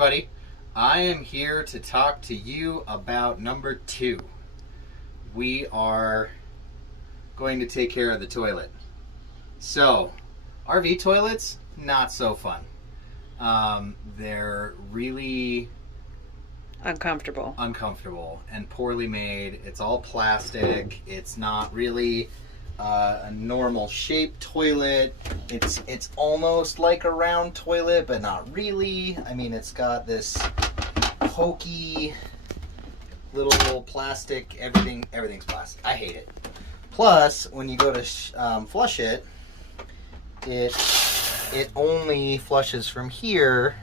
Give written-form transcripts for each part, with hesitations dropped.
everybody. I am here to talk to you about number 2. We are going to take care of the toilet. So, RV toilets, not so fun. They're really uncomfortable and poorly made. It's all plastic. It's not really a normal shaped toilet. It's almost like a round toilet, but not really. I mean, it's got this pokey little plastic. Everything's plastic. I hate it. Plus, when you go to flush it, it only flushes from here,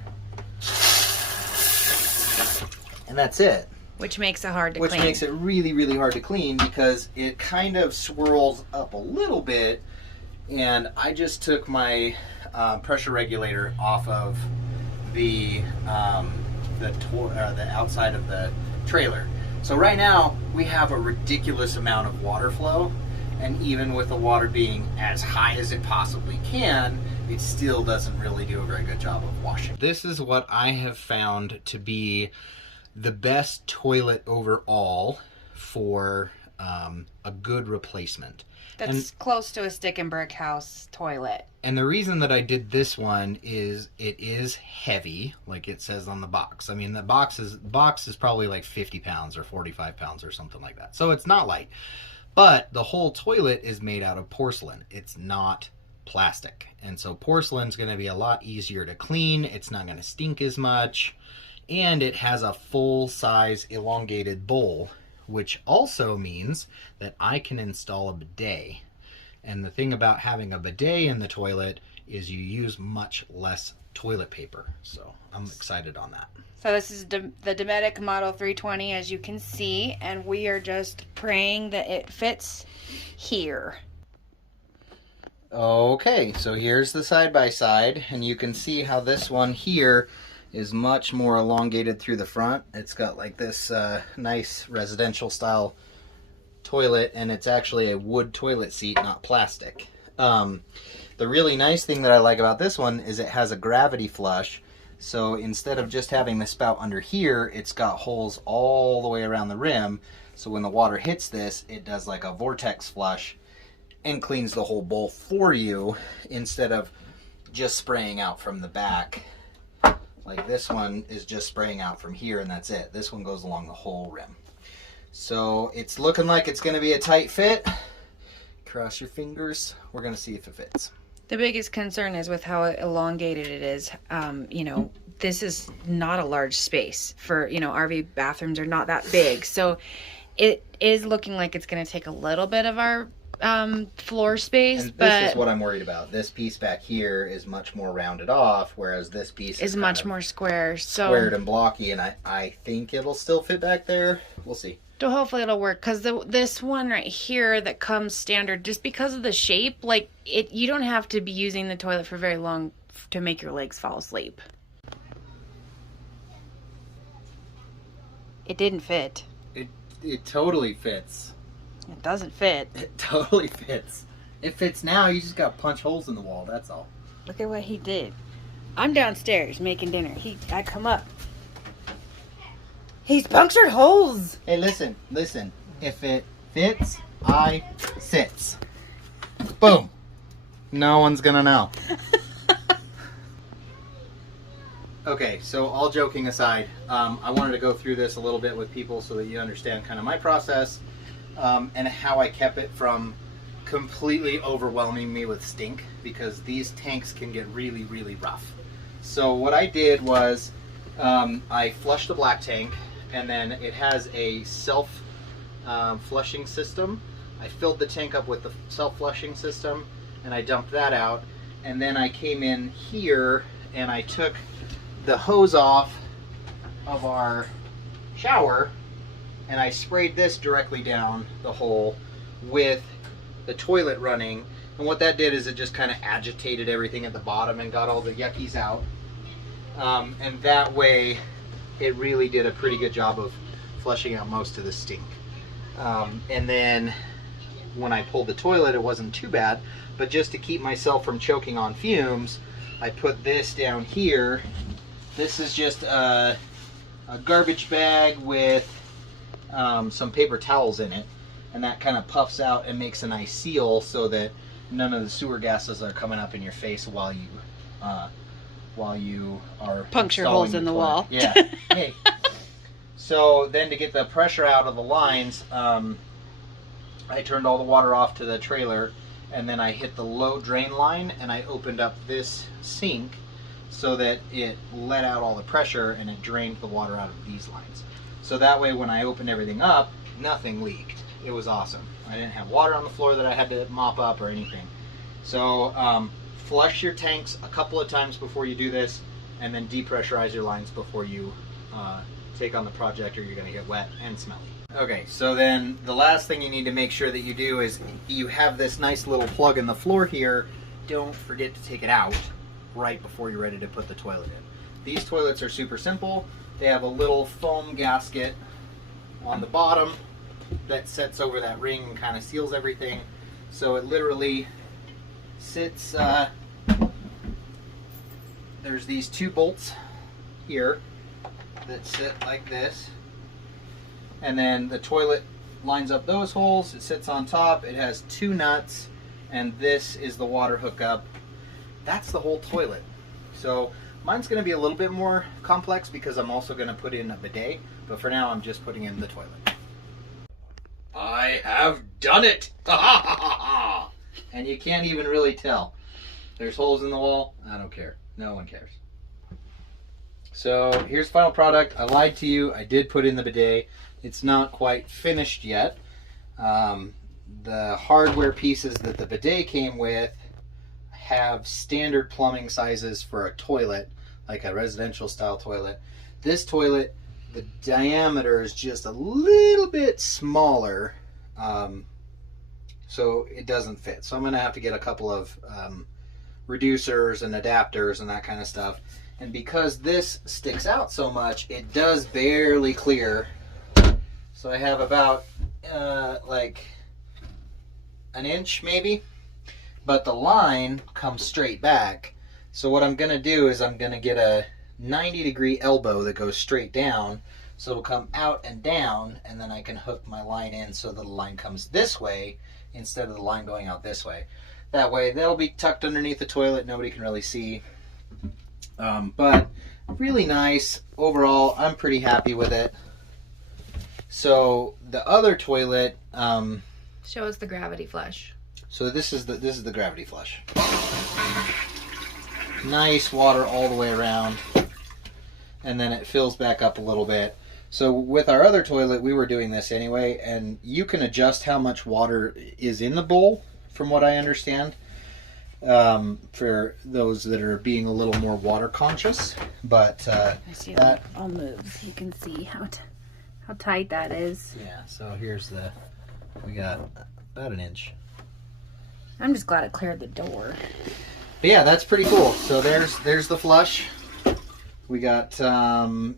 and that's it. Which makes it hard to clean. Which makes it really, really hard to clean because it kind of swirls up a little bit. And I just took my pressure regulator off of the outside of the trailer. So right now we have a ridiculous amount of water flow, and even with the water being as high as it possibly can, it still doesn't really do a very good job of washing. This is what I have found to be the best toilet overall for a good replacement. That's close to a stick and brick house toilet. And the reason that I did this one is it is heavy, like it says on the box. I mean, the box is probably like 50 pounds or 45 pounds or something like that. So it's not light. But the whole toilet is made out of porcelain. It's not plastic. And so porcelain's going to be a lot easier to clean. It's not going to stink as much. And it has a full-size elongated bowl, which also means that I can install a bidet. And the thing about having a bidet in the toilet is you use much less toilet paper. So I'm excited on that. So this is the Dometic Model 320, as you can see, and we are just praying that it fits here. Okay, so here's the side-by-side, and you can see how this one here is much more elongated through the front. It's got like this nice residential style toilet, and it's actually a wood toilet seat, not plastic. The really nice thing that I like about this one is it has a gravity flush. So instead of just having the spout under here, it's got holes all the way around the rim. So when the water hits this, it does like a vortex flush and cleans the whole bowl for you instead of just spraying out from the back. Like this one is just spraying out from here and that's it. This one goes along the whole rim. So it's looking like it's going to be a tight fit. Cross your fingers. We're going to see if it fits. The biggest concern is with how elongated it is. This is not a large space for, RV bathrooms are not that big. So it is looking like it's going to take a little bit of our floor space. And this is what I'm worried about. This piece back here is much more rounded off, whereas this piece is much more square. Squared and blocky, and I think it'll still fit back there. We'll see. So hopefully it'll work, because this one right here that comes standard, just because of the shape, you don't have to be using the toilet for very long to make your legs fall asleep. It didn't fit. It totally fits. It doesn't fit. It totally fits. It fits now. You just got to punch holes in the wall. That's all. Look at what he did. I'm downstairs making dinner. I come up. He's punctured holes. Hey, listen. If it fits, I sits. Boom. No one's gonna know. Okay, so all joking aside, I wanted to go through this a little bit with people so that you understand kind of my process and how I kept it from completely overwhelming me with stink, because these tanks can get really, really rough. So what I did was I flushed the black tank, and then it has a self-flushing system. I filled the tank up with the self-flushing system, and I dumped that out. And then I came in here, and I took the hose off of our shower, and I sprayed this directly down the hole with the toilet running. And what that did is it just kind of agitated everything at the bottom and got all the yuckies out. And that way, it really did a pretty good job of flushing out most of the stink. And then when I pulled the toilet, it wasn't too bad, but just to keep myself from choking on fumes, I put this down here This is just a garbage bag with some paper towels in it, and that kind of puffs out and makes a nice seal so that none of the sewer gases are coming up in your face while you are puncture holes in the wall. Yeah. Hey. So then to get the pressure out of the lines, I turned all the water off to the trailer, and then I hit the low drain line, and I opened up this sink so that it let out all the pressure and it drained the water out of these lines. So that way when I opened everything up, nothing leaked. It was awesome. I didn't have water on the floor that I had to mop up or anything. So flush your tanks a couple of times before you do this, and then depressurize your lines before you take on the project, or you're going to get wet and smelly. Okay, so then the last thing you need to make sure that you do is you have this nice little plug in the floor here. Don't forget to take it out right before you're ready to put the toilet in. These toilets are super simple. They have a little foam gasket on the bottom that sets over that ring and kind of seals everything. So it literally sits, there's these two bolts here that sit like this. And then the toilet lines up those holes. It sits on top. It has two nuts, and this is the water hookup. That's the whole toilet. So mine's going to be a little bit more complex because I'm also going to put in a bidet, but for now I'm just putting in the toilet. I have done it! And you can't even really tell. There's holes in the wall. I don't care. No one cares. So here's the final product. I lied to you. I did put in the bidet. It's not quite finished yet. The hardware pieces that the bidet came with have standard plumbing sizes for a toilet, like a residential style toilet. This toilet, the diameter is just a little bit smaller, so it doesn't fit. So I'm going to have to get a couple of reducers and adapters and that kind of stuff. And because this sticks out so much, it does barely clear. So I have about like an inch maybe, but the line comes straight back. So what I'm going to do is I'm going to get a 90-degree elbow that goes straight down, so it'll come out and down, and then I can hook my line in so that the line comes this way instead of the line going out this way. That way that'll be tucked underneath the toilet, nobody can really see. But really nice overall. I'm pretty happy with it. So the other toilet, show us the gravity flush. So this is the gravity flush. Nice water all the way around, and then it fills back up a little bit. So with our other toilet, we were doing this anyway, and you can adjust how much water is in the bowl, from what I understand, for those that are being a little more water conscious. But I see that. I'll move so you can see how tight that is. Yeah, so here's we got about an inch. I'm just glad it cleared the door. But yeah, that's pretty cool. So there's the flush. We got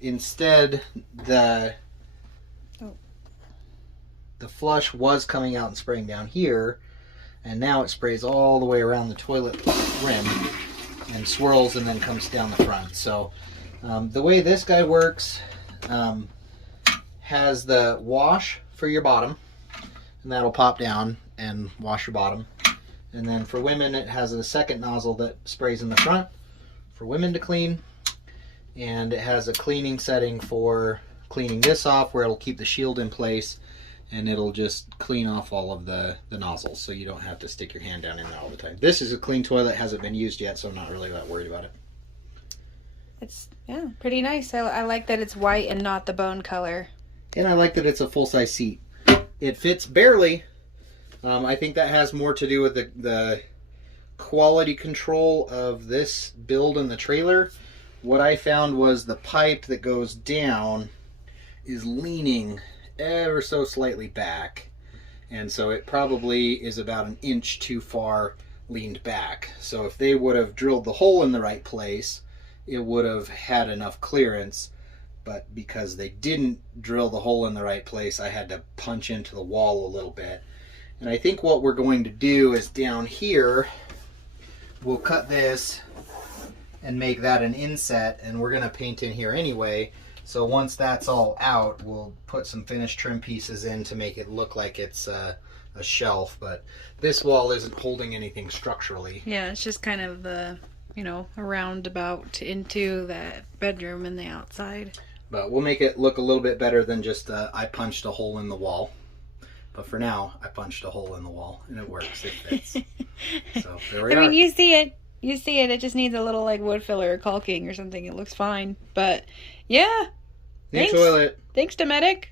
instead the flush was coming out and spraying down here, and now it sprays all the way around the toilet rim and swirls and then comes down the front. So the way this guy works, has the wash for your bottom, and that'll pop down and wash your bottom. And then for women, it has a second nozzle that sprays in the front for women to clean. And it has a cleaning setting for cleaning this off, where it'll keep the shield in place, and it'll just clean off all of the nozzles, so you don't have to stick your hand down in there all the time. This is a clean toilet, hasn't been used yet, so I'm not really that worried about it. It's, yeah, pretty nice. I like that it's white and not the bone color. And I like that it's a full-size seat. It fits barely. I think that has more to do with the quality control of this build in the trailer. What I found was the pipe that goes down is leaning ever so slightly back. And so it probably is about an inch too far leaned back. So if they would have drilled the hole in the right place, it would have had enough clearance. But because they didn't drill the hole in the right place, I had to punch into the wall a little bit. And I think what we're going to do is down here, we'll cut this and make that an inset, and we're going to paint in here anyway. So once that's all out, we'll put some finished trim pieces in to make it look like it's a shelf. But this wall isn't holding anything structurally. Yeah, it's just kind of the, you know, a roundabout into the bedroom and the outside. But we'll make it look a little bit better than just I punched a hole in the wall. But for now, I punched a hole in the wall, and it works. It fits. So there we are. I mean, you see it. You see it. It just needs a little like wood filler or caulking or something. It looks fine. But yeah. New toilet. Thanks, Dometic.